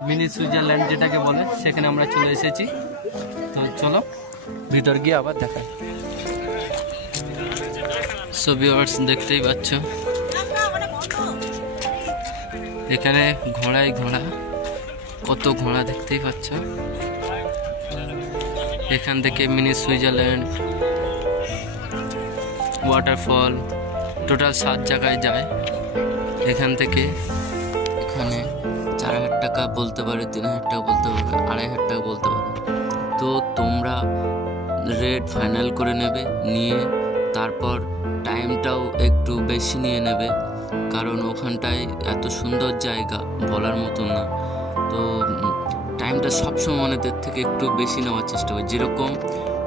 Mini Switzerland যেটাকে বলে, সেখানে আমরা চলে এসেছি। তো চলো ভিতর গিয়ে আবার দেখাই। সো ভিউয়ার্স, দেখতেই পাচ্ছ এখানে ঘোড়ায় ঘোড়া, কত ঘোড়া দেখতেই পাচ্ছ। এখান থেকে মিনি সুইজারল্যান্ড, ওয়াটারফল, টোটাল 7 জায়গায় যায়। এখান থেকে এখানে 4000 টাকা বলতে পারে, 3000 টাকা বলতে পারে, 2500 টাকা বলতে পারে। তো তোমরা রেট ফাইনাল করে নেবে, নিয়ে তারপর টাইমটাও একটু বেশি নিয়ে নেবে, কারণ ওখানটায় এত সুন্দর জায়গা বলার মতন না। তো টাইমটা সবসময় অনেকদের থেকে একটু বেশি নেওয়ার চেষ্টা করে, যেরকম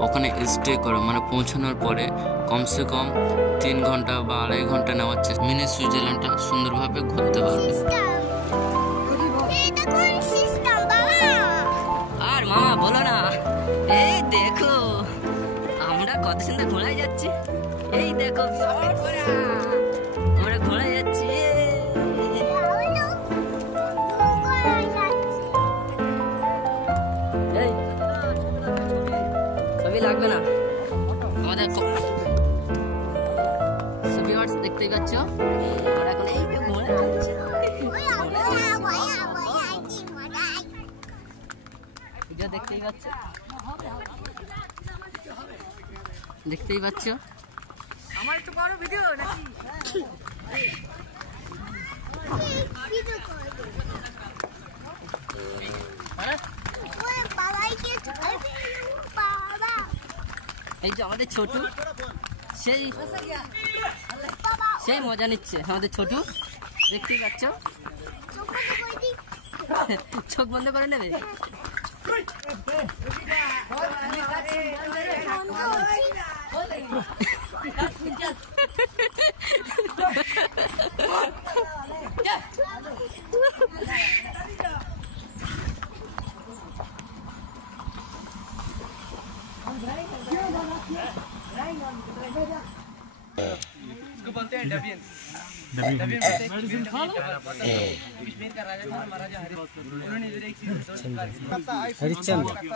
ওখানে স্টে করা মানে পৌঁছানোর পরে কমসে কম 3 ঘন্টা বা 2.5 ঘন্টা নেওয়ার চেষ্টা, মিনি সুইজারল্যান্ডটা সুন্দরভাবে ঘুরতে পারবে। আর মামা বলো না, এই দেখো আমরা কত সুন্দর ঘোড়ায় যাচ্ছি। এই দেখো আমরা ঘোড়ায় যাচ্ছি। ছবি লাগবে না আমাদের। দেখতেই পাচ্ছ আমরা এখন এই ঘোড়ায় যাচ্ছি। দেখতেই পাচ্ছ, দেখতেই পাচ্ছ আমার একটু বড় ভিডিও নাকি? এই যে আমাদের ছোট, সেই মজা নিচ্ছে আমাদের ছোট, দেখতেই পাচ্ছ। চোখ বন্ধ করে নেবে। इसको बोलते हैं डबियन।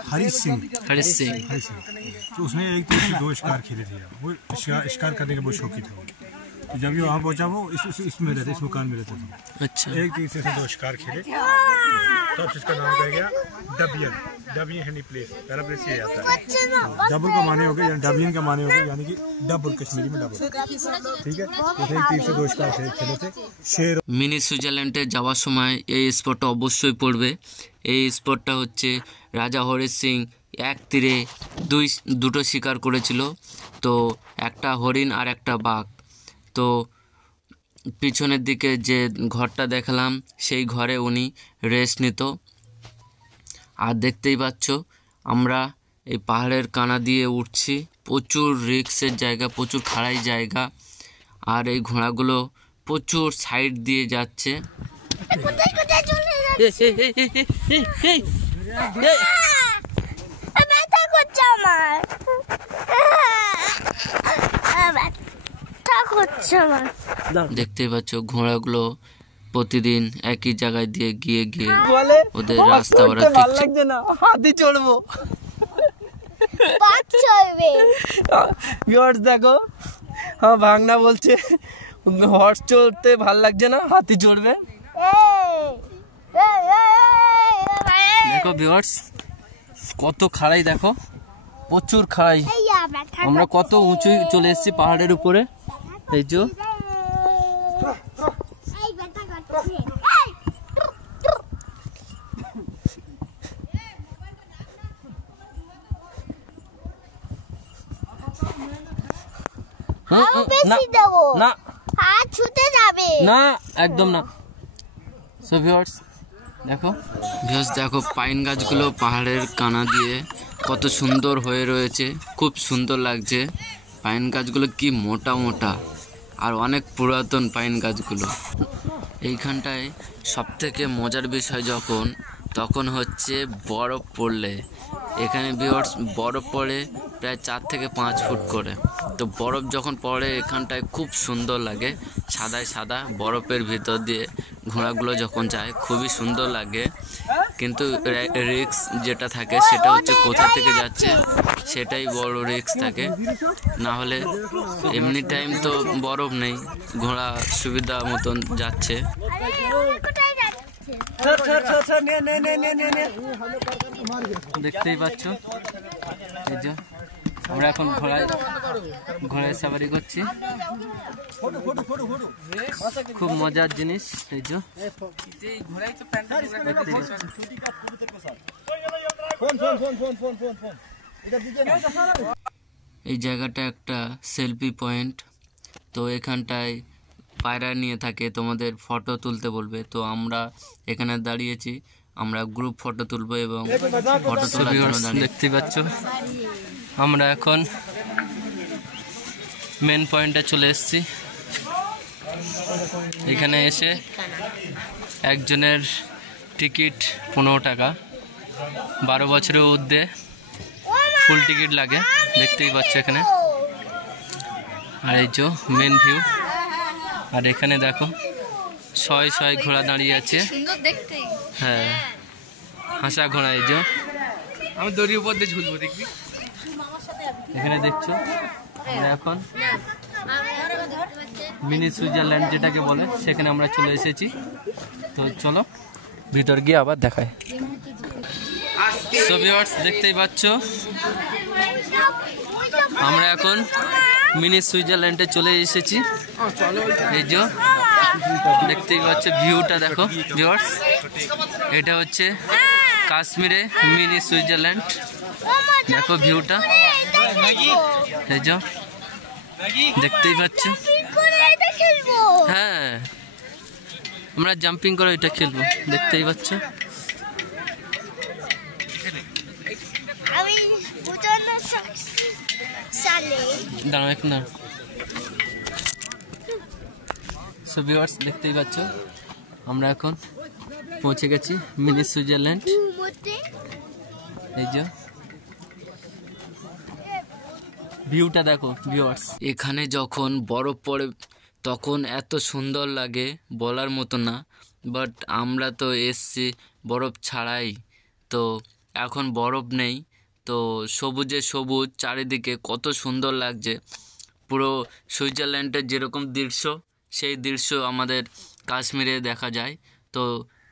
हरीश सिंह तो उसने एक तरह से 2 शिकार खेले थे। वो शिकार करने का बहुत शौकी था। तो जब ये वहाँ पहुँचा वो इसमें रहता, इस मकान में रहता था। अच्छा। एक तीर से 2 शिकार खेले, तब इसका नाम पड़ गया डबियन। डबियन है प्लेस, पहला प्लेस ये आता है। डबल का माने हो गया, डबियन का माने हो गया यानी कि डबल, कश्मीरी में डबल। ठीक है, तो एक तीर से 2 शिकार खेले थे। शेर। মিনি সুইজারল্যান্ডে যাওয়ার সময় এই স্পটটা অবশ্যই পড়বে। এই স্পটটা হচ্ছে রাজা হরিশ সিং এক তীরে দুটো শিকার করেছিল। তো একটা হরিণ আর একটা বাঘ। তো পিছনের দিকে যে ঘরটা দেখালাম সেই ঘরে উনি রেস্ট নিত। আর দেখতেই পাচ্ছ আমরা এই পাহাড়ের কানা দিয়ে উঠছি, প্রচুর রিস্কের জায়গা, প্রচুর খাড়াই জায়গা। আর এই ঘোড়াগুলো প্রচুর সাইড দিয়ে যাচ্ছে। দেখতেই পাচ্ছ ঘোড়াগুলো প্রতিদিন একই জায়গায় দিয়ে গিয়ে ওদের রাস্তা ওরা দেখছে। হাতি চড়বো, দেখো হ্যাঁ ভাগনা বলছে হর্স চড়তে ভাল লাগছে না, হাতি চড়বে। দেখো ভিউয়ার্স কত খাড়াই, দেখো প্রচুর খাড়াই। আমরা কত উঁচু চলে এসেছি পাহাড়ের উপরে। এই যে না না একদম না। সো ভিউয়ার্স দেখো পাইন গাছগুলো পাহাড়ের কানা দিয়ে কত সুন্দর হয়ে রয়েছে, খুব সুন্দর লাগছে। পাইন গাছগুলো কি মোটা মোটা আর অনেক পুরাতন পাইন গাছগুলো। এইখানটায় সবথেকে মজার বিষয় তখন হচ্ছে বরফ পড়লে। এখানে ভিউয়ার্স বরফ পড়ে প্রায় 4 থেকে 5 ফুট করে। তো বরফ যখন পড়ে এখানটায় খুব সুন্দর লাগে, সাদায় সাদা বরফের ভিতর দিয়ে ঘোড়াগুলো যখন যায় খুবই সুন্দর লাগে। কিন্তু রিস্ক যেটা থাকে সেটা হচ্ছে কোথা থেকে যাচ্ছে সেটাই বড় রিস্ক থাকে। না হলে এমনি টাইম তো বরফ নেই, ঘোড়া সুবিধা মতন যাচ্ছে। দেখতেই পাচ্ছ, এই যে আমরা এখন ঘোড়ায় সাবারি করছি, খুব মজার জিনিস। এই যে এই জায়গাটা একটা সেলফি পয়েন্ট, তো এখানটায় পায়রা নিয়ে থাকে, তোমাদের ফটো তুলতে বলবে। তো আমরা এখানে দাঁড়িয়েছি, আমরা গ্রুপ ফটো তুলবো এবং ফটো তোলার জন্য দেখতেই পাচ্ছ আমরা এখন মেন পয়েন্টে চলে এসেছি। এখানে এসে একজনের টিকিট 15 টাকা, 12 বছরের ঊর্ধ্বে ফুল টিকিট লাগে, দেখতেই পাচ্ছ এখানে। আর এই যে মেন ভিউ, আর এখানে দেখো শয় ঘোড়া দাঁড়িয়ে আছে, হ্যাঁ হাসা ঘোড়া। এই যে আমি দড়ির উপর দিয়ে ঝুলবো, দেখবি এখানে দেখছো। আমরা এখন মিনি সুইজারল্যান্ড যেটাকে বলে সেখানে আমরা চলে এসেছি। তো চলো ভিতর গিয়ে আবার দেখায়। সো ভিউয়ার্স, দেখতেই পাচ্ছ আমরা এখন মিনি সুইজারল্যান্ডে চলে এসেছি। এই যে দেখতেই পাচ্ছ ভিউটা দেখো ভিউয়ার্স, এটা হচ্ছে কাশ্মীরে মিনি সুইজারল্যান্ড। দেখো ভিউটা, এই যে দেখতেই পাচ্ছ। হ্যাঁ আমরা জাম্পিং করে এটা খেলবো, দেখতেই পাচ্ছ। দাঁড়াও এক না। সো ভিউয়ার্স, দেখতেই পাচ্ছ আমরা এখন পৌঁছে গেছি মিনি সুইজারল্যান্ড। এই যে ভিউটা দেখো ভিউয়ার্স, এখানে যখন বরফ পড়ে তখন এত সুন্দর লাগে বলার মতো না। বাট আমরা তো এসছি বরফ ছাড়াই, তো এখন বরফ নেই, তো সবুজে সবুজ চারিদিকে কত সুন্দর লাগছে। পুরো সুইজারল্যান্ডের যেরকম দৃশ্য সেই দৃশ্য আমাদের কাশ্মীরে দেখা যায়। তো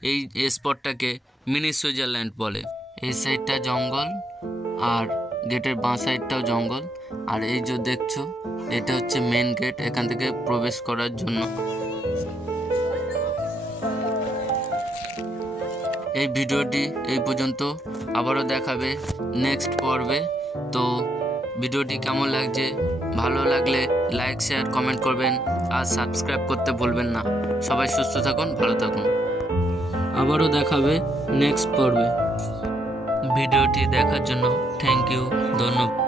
এই স্পটটাকে মিনি সুইজারল্যান্ড বলে। এই সাইডটা জঙ্গল আর গেটের বাঁ সাইডটাও জঙ্গল। আর এই যে দেখছো এটা হচ্ছে মেন গেট, এখান থেকে প্রবেশ করার জন্য। এই ভিডিওটি এই পর্যন্ত, আবারও দেখাবে নেক্সট পর্বে। তো ভিডিওটি কেমন লাগছে, ভালো লাগলে লাইক শেয়ার কমেন্ট করবেন আর সাবস্ক্রাইব করতে ভুলবেন না। সবাই সুস্থ থাকুন, ভালো থাকুন, আবারও দেখাবে নেক্সট পর্বে। ভিডিওটি দেখার জন্য থ্যাংক ইউ, ধন্যবাদ।